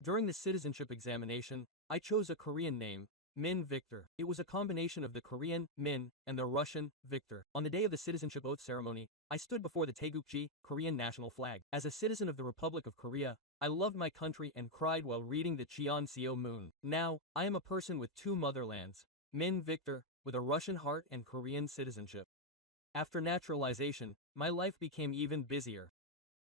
During the citizenship examination, I chose a Korean name, Min Victor. It was a combination of the Korean, Min, and the Russian, Victor. On the day of the citizenship oath ceremony, I stood before the Taegukji, Korean national flag. As a citizen of the Republic of Korea, I loved my country and cried while reading the Cheon-seo Moon. Now, I am a person with two motherlands, Min Victor, with a Russian heart and Korean citizenship. After naturalization, my life became even busier.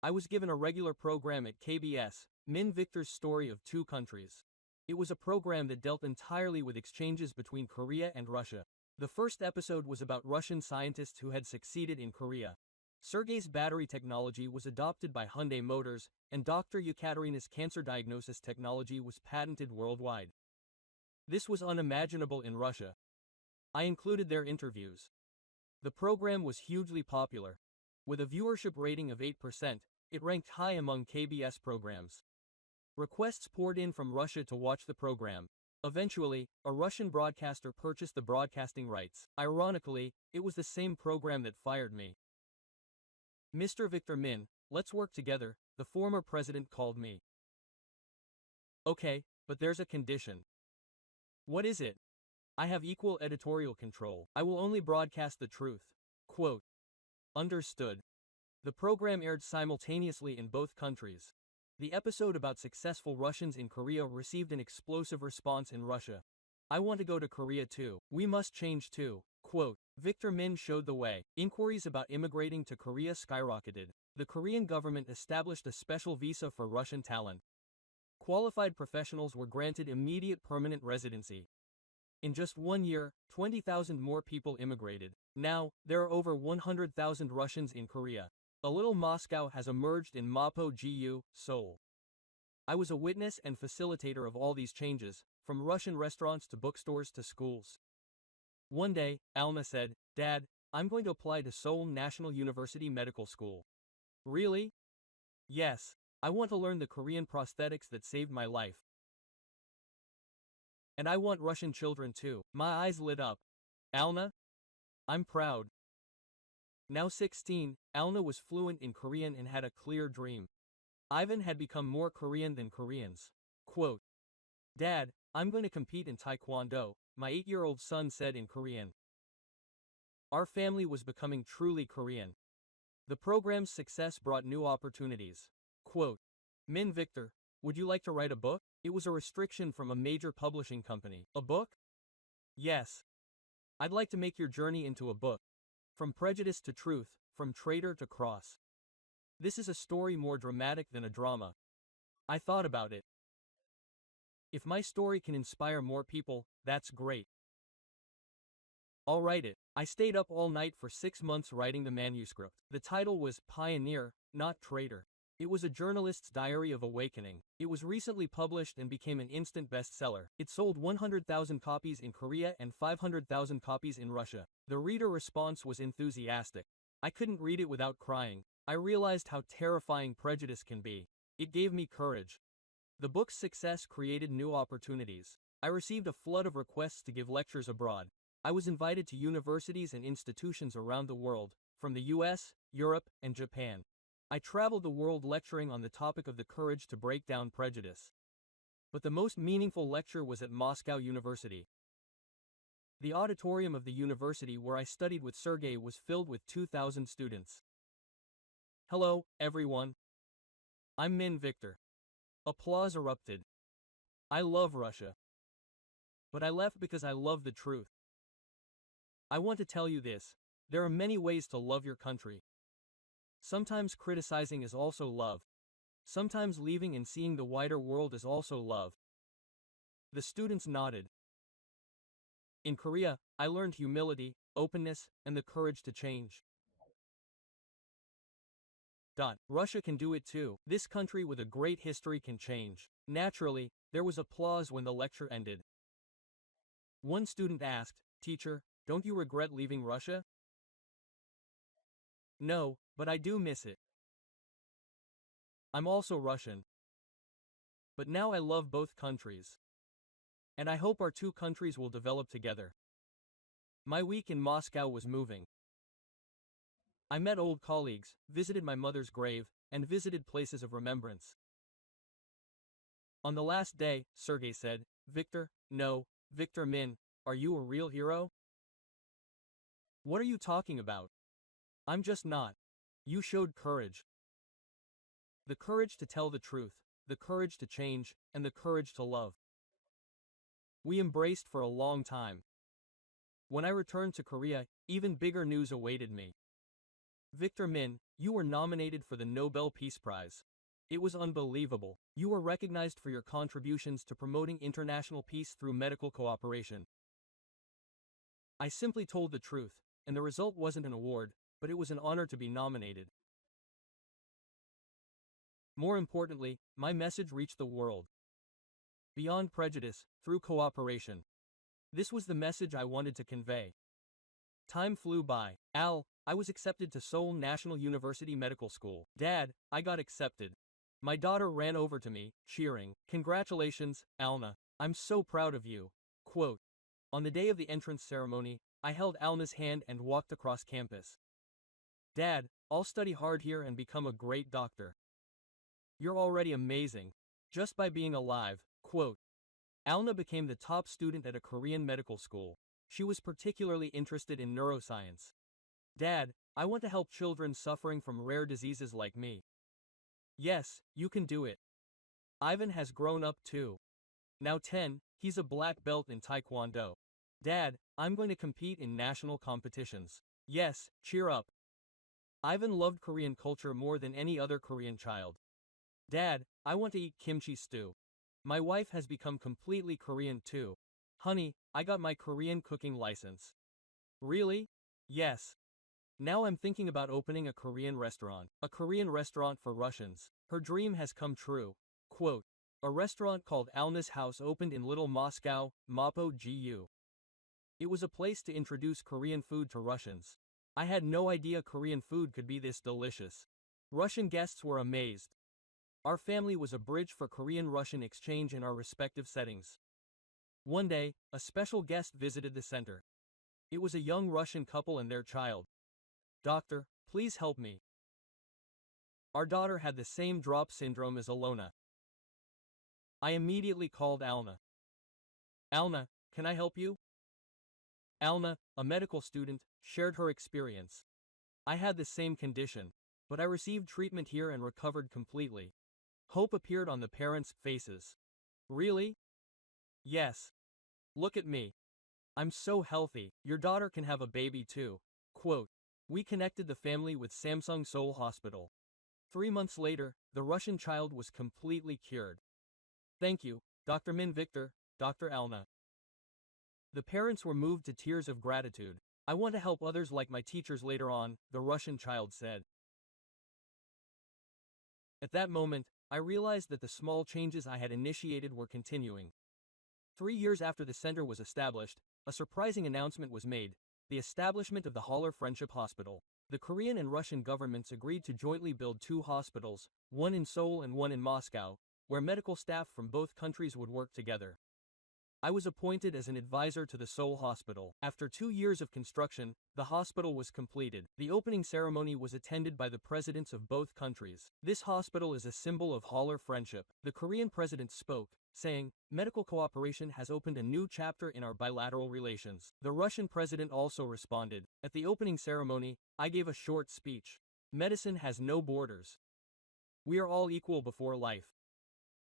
I was given a regular program at KBS, Min Victor's Story of Two Countries. It was a program that dealt entirely with exchanges between Korea and Russia. The first episode was about Russian scientists who had succeeded in Korea. Sergei's battery technology was adopted by Hyundai Motors, and Dr. Yekaterina's cancer diagnosis technology was patented worldwide. This was unimaginable in Russia. I included their interviews. The program was hugely popular. With a viewership rating of 8%, it ranked high among KBS programs. Requests poured in from Russia to watch the program. Eventually, a Russian broadcaster purchased the broadcasting rights. Ironically, it was the same program that fired me. Mr. Victor Min, let's work together, the former president called me. Okay, but there's a condition. What is it? I have equal editorial control. I will only broadcast the truth. Quote. Understood. The program aired simultaneously in both countries. The episode about successful Russians in Korea received an explosive response in Russia. I want to go to Korea too. We must change too. Quote. Victor Min showed the way. Inquiries about immigrating to Korea skyrocketed. The Korean government established a special visa for Russian talent. Qualified professionals were granted immediate permanent residency. In just 1 year, 20,000 more people immigrated. Now, there are over 100,000 Russians in Korea. A little Moscow has emerged in Mapo-gu, Seoul. I was a witness and facilitator of all these changes, from Russian restaurants to bookstores to schools. One day, Alma said, Dad, I'm going to apply to Seoul National University Medical School. Really? Yes. I want to learn the Korean prosthetics that saved my life. And I want Russian children too. My eyes lit up. Alma? I'm proud. Now 16, Alna was fluent in Korean and had a clear dream. Ivan had become more Korean than Koreans. Quote, Dad, I'm going to compete in Taekwondo, my 8-year-old son said in Korean. Our family was becoming truly Korean. The program's success brought new opportunities. Quote, Min Victor, would you like to write a book? It was a restriction from a major publishing company. A book? Yes. I'd like to make your journey into a book. From prejudice to truth, from traitor to cross. This is a story more dramatic than a drama. I thought about it. If my story can inspire more people, that's great. I'll write it. I stayed up all night for 6 months writing the manuscript. The title was Pioneer, not Traitor. It was a journalist's diary of awakening. It was recently published and became an instant bestseller. It sold 100,000 copies in Korea and 500,000 copies in Russia. The reader response was enthusiastic. I couldn't read it without crying. I realized how terrifying prejudice can be. It gave me courage. The book's success created new opportunities. I received a flood of requests to give lectures abroad. I was invited to universities and institutions around the world, from the US, Europe, and Japan. I traveled the world lecturing on the topic of the courage to break down prejudice. But the most meaningful lecture was at Moscow University. The auditorium of the university where I studied with Sergei was filled with 2,000 students. Hello, everyone. I'm Min Victor. Applause erupted. I love Russia. But I left because I love the truth. I want to tell you this. There are many ways to love your country. Sometimes criticizing is also love. Sometimes leaving and seeing the wider world is also love. The students nodded. In Korea, I learned humility, openness, and the courage to change. Russia can do it too. This country with a great history can change. Naturally, there was applause when the lecture ended. One student asked, Teacher, don't you regret leaving Russia? No, but I do miss it. I'm also Russian. But now I love both countries. And I hope our two countries will develop together. My week in Moscow was moving. I met old colleagues, visited my mother's grave, and visited places of remembrance. On the last day, Sergei said, Victor, no, Victor Min, are you a real hero? What are you talking about? I'm just not. You showed courage. The courage to tell the truth, the courage to change, and the courage to love. We embraced for a long time. When I returned to Korea, even bigger news awaited me. Victor Min, you were nominated for the Nobel Peace Prize. It was unbelievable. You were recognized for your contributions to promoting international peace through medical cooperation. I simply told the truth, and the result wasn't an award, but it was an honor to be nominated. More importantly, my message reached the world. Beyond prejudice, through cooperation. This was the message I wanted to convey. Time flew by. I was accepted to Seoul National University Medical School. Dad, I got accepted. My daughter ran over to me, cheering. Congratulations, Alna. I'm so proud of you. Quote. On the day of the entrance ceremony, I held Alna's hand and walked across campus. Dad, I'll study hard here and become a great doctor. You're already amazing. Just by being alive. Quote. Alna became the top student at a Korean medical school. She was particularly interested in neuroscience. Dad, I want to help children suffering from rare diseases like me. Yes, you can do it. Ivan has grown up too. Now 10, he's a black belt in Taekwondo. Dad, I'm going to compete in national competitions. Yes, cheer up. Ivan loved Korean culture more than any other Korean child. Dad, I want to eat kimchi stew. My wife has become completely Korean too. Honey, I got my Korean cooking license. Really? Yes. Now I'm thinking about opening a Korean restaurant for Russians. Her dream has come true. Quote, a restaurant called Alna's House opened in Little Moscow, Mapo Gu. It was a place to introduce Korean food to Russians. I had no idea Korean food could be this delicious. Russian guests were amazed. Our family was a bridge for Korean-Russian exchange in our respective settings. One day, a special guest visited the center. It was a young Russian couple and their child. Doctor, please help me. Our daughter had the same drop syndrome as Alona. I immediately called Alna. Alna, can I help you? Alna, a medical student, shared her experience. I had the same condition, but I received treatment here and recovered completely. Hope appeared on the parents' faces. Really? Yes. Look at me. I'm so healthy. Your daughter can have a baby too. Quote, we connected the family with Samsung Seoul Hospital. 3 months later, the Russian child was completely cured. Thank you, Dr. Min Victor, Dr. Alna. The parents were moved to tears of gratitude. I want to help others like my teachers later on, the Russian child said. At that moment, I realized that the small changes I had initiated were continuing. 3 years after the center was established, a surprising announcement was made, the establishment of the Haller Friendship Hospital. The Korean and Russian governments agreed to jointly build 2 hospitals, one in Seoul and one in Moscow, where medical staff from both countries would work together. I was appointed as an advisor to the Seoul Hospital. After 2 years of construction, the hospital was completed. The opening ceremony was attended by the presidents of both countries. This hospital is a symbol of Haller friendship. The Korean president spoke, saying, medical cooperation has opened a new chapter in our bilateral relations. The Russian president also responded. At the opening ceremony, I gave a short speech. Medicine has no borders. We are all equal before life.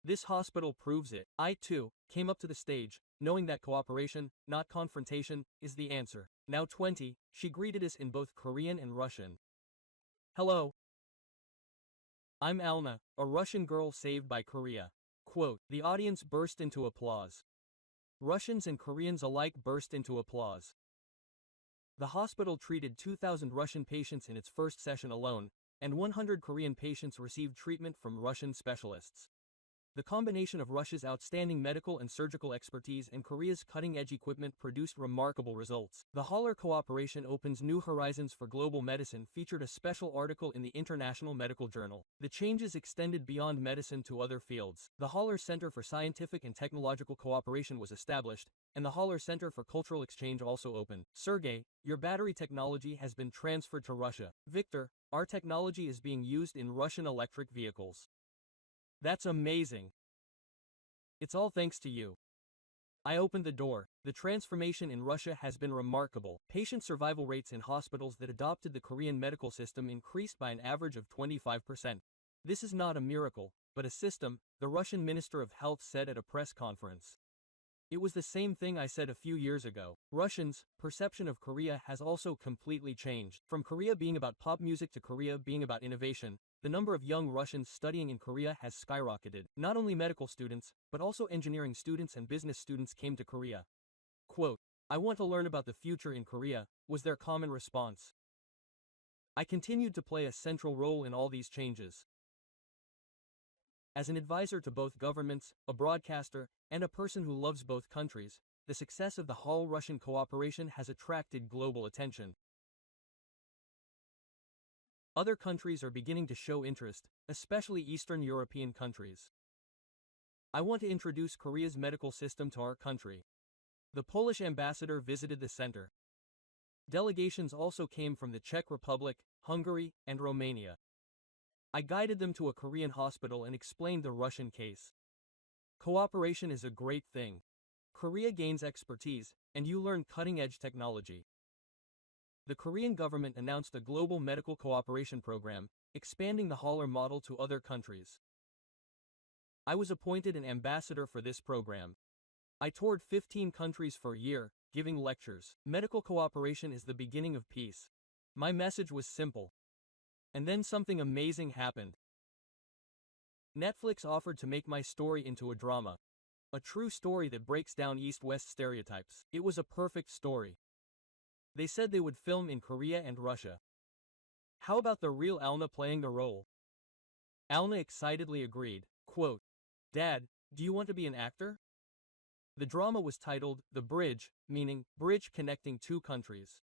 This hospital proves it. I, too, came up to the stage, knowing that cooperation, not confrontation, is the answer. Now 20, she greeted us in both Korean and Russian. Hello. I'm Alna, a Russian girl saved by Korea. Quote, the audience burst into applause. Russians and Koreans alike burst into applause. The hospital treated 2,000 Russian patients in its first session alone, and 100 Korean patients received treatment from Russian specialists. The combination of Russia's outstanding medical and surgical expertise and Korea's cutting-edge equipment produced remarkable results. The Haller cooperation opens new horizons for global medicine featured a special article in the International Medical Journal. The changes extended beyond medicine to other fields. The Haller Center for Scientific and Technological Cooperation was established, and the Haller Center for Cultural Exchange also opened. Sergey, your battery technology has been transferred to Russia. Victor, our technology is being used in Russian electric vehicles. That's amazing. It's all thanks to you. I opened the door. The transformation in Russia has been remarkable. Patient survival rates in hospitals that adopted the Korean medical system increased by an average of 25%. This is not a miracle, but a system, the Russian Minister of Health said at a press conference. It was the same thing I said a few years ago. Russians' perception of Korea has also completely changed. From Korea being about pop music to Korea being about innovation, the number of young Russians studying in Korea has skyrocketed. Not only medical students, but also engineering students and business students came to Korea. Quote, "I want to learn about the future in Korea," was their common response. I continued to play a central role in all these changes. As an advisor to both governments, a broadcaster, and a person who loves both countries, the success of the Hall-Russian cooperation has attracted global attention. Other countries are beginning to show interest, especially Eastern European countries. I want to introduce Korea's medical system to our country. The Polish ambassador visited the center. Delegations also came from the Czech Republic, Hungary, and Romania. I guided them to a Korean hospital and explained the Russian case. Cooperation is a great thing. Korea gains expertise, and you learn cutting-edge technology. The Korean government announced a global medical cooperation program, expanding the Haller model to other countries. I was appointed an ambassador for this program. I toured 15 countries for a year, giving lectures. Medical cooperation is the beginning of peace. My message was simple. And then something amazing happened. Netflix offered to make my story into a drama. A true story that breaks down East-West stereotypes. It was a perfect story. They said they would film in Korea and Russia. How about the real Alna playing the role? Alna excitedly agreed. Quote, "Dad, do you want to be an actor?" The drama was titled The Bridge, meaning bridge connecting two countries.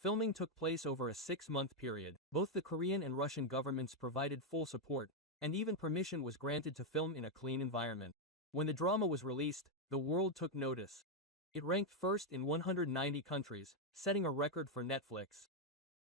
Filming took place over a 6-month period. Both the Korean and Russian governments provided full support, and even permission was granted to film in a clean environment. When the drama was released, the world took notice. It ranked first in 190 countries, setting a record for Netflix.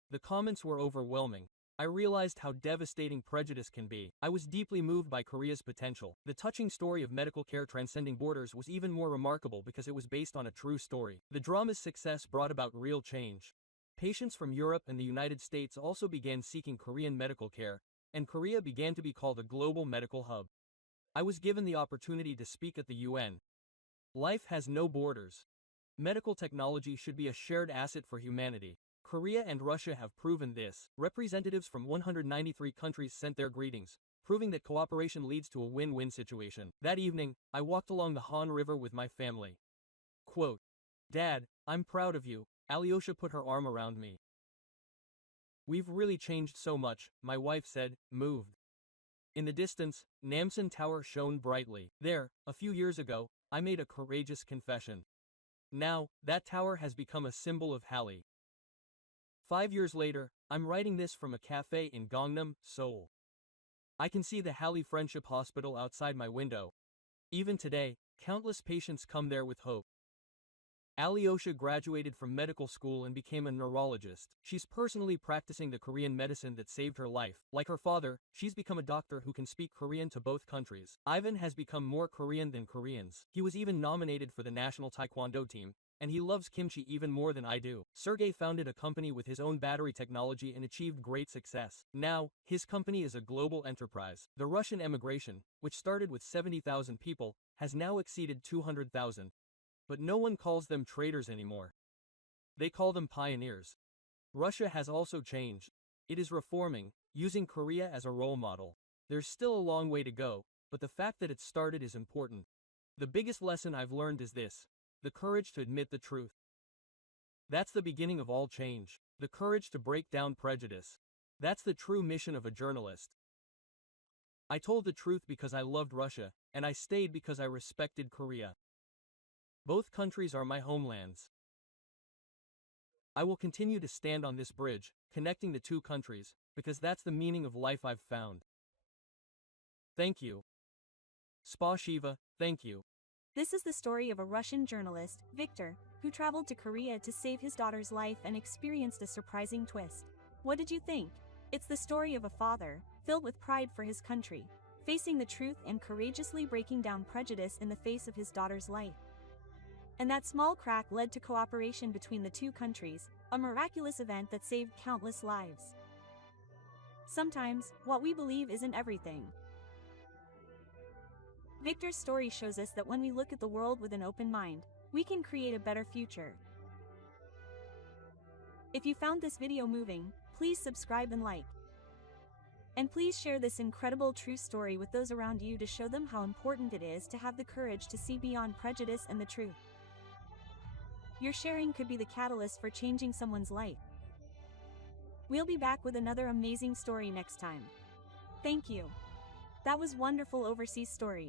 The comments were overwhelming. I realized how devastating prejudice can be. I was deeply moved by Korea's potential. The touching story of medical care transcending borders was even more remarkable because it was based on a true story. The drama's success brought about real change. Patients from Europe and the United States also began seeking Korean medical care, and Korea began to be called a global medical hub. I was given the opportunity to speak at the UN. Life has no borders. Medical technology should be a shared asset for humanity. Korea and Russia have proven this. Representatives from 193 countries sent their greetings, proving that cooperation leads to a win-win situation. That evening, I walked along the Han River with my family. Quote, "Dad, I'm proud of you." Alyosha put her arm around me. "We've really changed so much," my wife said, moved. In the distance, Namsan Tower shone brightly. There, a few years ago, I made a courageous confession. Now, that tower has become a symbol of Halley. 5 years later, I'm writing this from a cafe in Gangnam, Seoul. I can see the Halley Friendship Hospital outside my window. Even today, countless patients come there with hope. Alyosha graduated from medical school and became a neurologist. She's personally practicing the Korean medicine that saved her life. Like her father, she's become a doctor who can speak Korean to both countries. Ivan has become more Korean than Koreans. He was even nominated for the national taekwondo team, and he loves kimchi even more than I do. Sergey founded a company with his own battery technology and achieved great success. Now, his company is a global enterprise. The Russian emigration, which started with 70,000 people, has now exceeded 200,000. But no one calls them traitors anymore. They call them pioneers. Russia has also changed. It is reforming, using Korea as a role model. There's still a long way to go, but the fact that it started is important. The biggest lesson I've learned is this: the courage to admit the truth. That's the beginning of all change. The courage to break down prejudice. That's the true mission of a journalist. I told the truth because I loved Russia, and I stayed because I respected Korea. Both countries are my homelands. I will continue to stand on this bridge, connecting the two countries, because that's the meaning of life I've found. Thank you. Spasiba, thank you. This is the story of a Russian journalist, Victor, who traveled to Korea to save his daughter's life and experienced a surprising twist. What did you think? It's the story of a father, filled with pride for his country, facing the truth and courageously breaking down prejudice in the face of his daughter's life. And that small crack led to cooperation between the two countries, a miraculous event that saved countless lives. Sometimes, what we believe isn't everything. Victor's story shows us that when we look at the world with an open mind, we can create a better future. If you found this video moving, please subscribe and like. And please share this incredible true story with those around you to show them how important it is to have the courage to see beyond prejudice and the truth. Your sharing could be the catalyst for changing someone's life. We'll be back with another amazing story next time. Thank you. That was wonderful overseas stories.